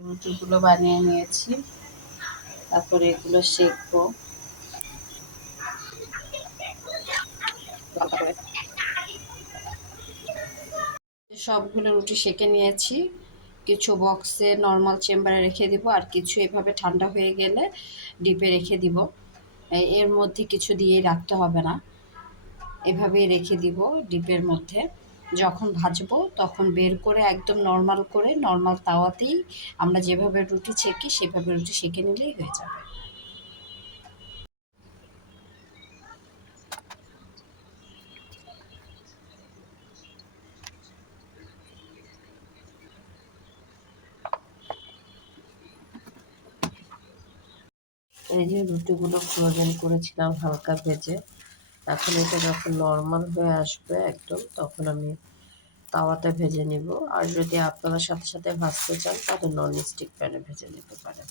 রুটিগুলো বানিয়ে নিয়েছি, তারপরে এগুলো সেঁকবো। সবগুলো রুটি সেঁকে নিয়েছি, কিছু বক্সে নর্মাল চেম্বারে রেখে দিব, আর কিছু এভাবে ঠান্ডা হয়ে গেলে ডিপে রেখে দিব। এর মধ্যে কিছু দিয়ে রাখতে হবে না, এভাবেই রেখে দিব ডিপের মধ্যে। যখন ভাজবো তখন বের করে একদম নর্মাল করে নর্মাল তাওয়াতেই আমরা যেভাবে রুটি সেঁকি সেভাবে রুটি সেঁকে নিলেই হয়ে যাবে। এই যে রুটিগুলো ফ্রোজেন করেছিলাম হালকা ভেজে, এখন এটা যখন নর্মাল হয়ে আসবে একদম, তখন আমি তাওয়াতে ভেজে নিব। আর যদি আপনারা সাথে সাথে ভাজতে চান তাহলে নন স্টিক প্যানে ভেজে নিতে পারেন।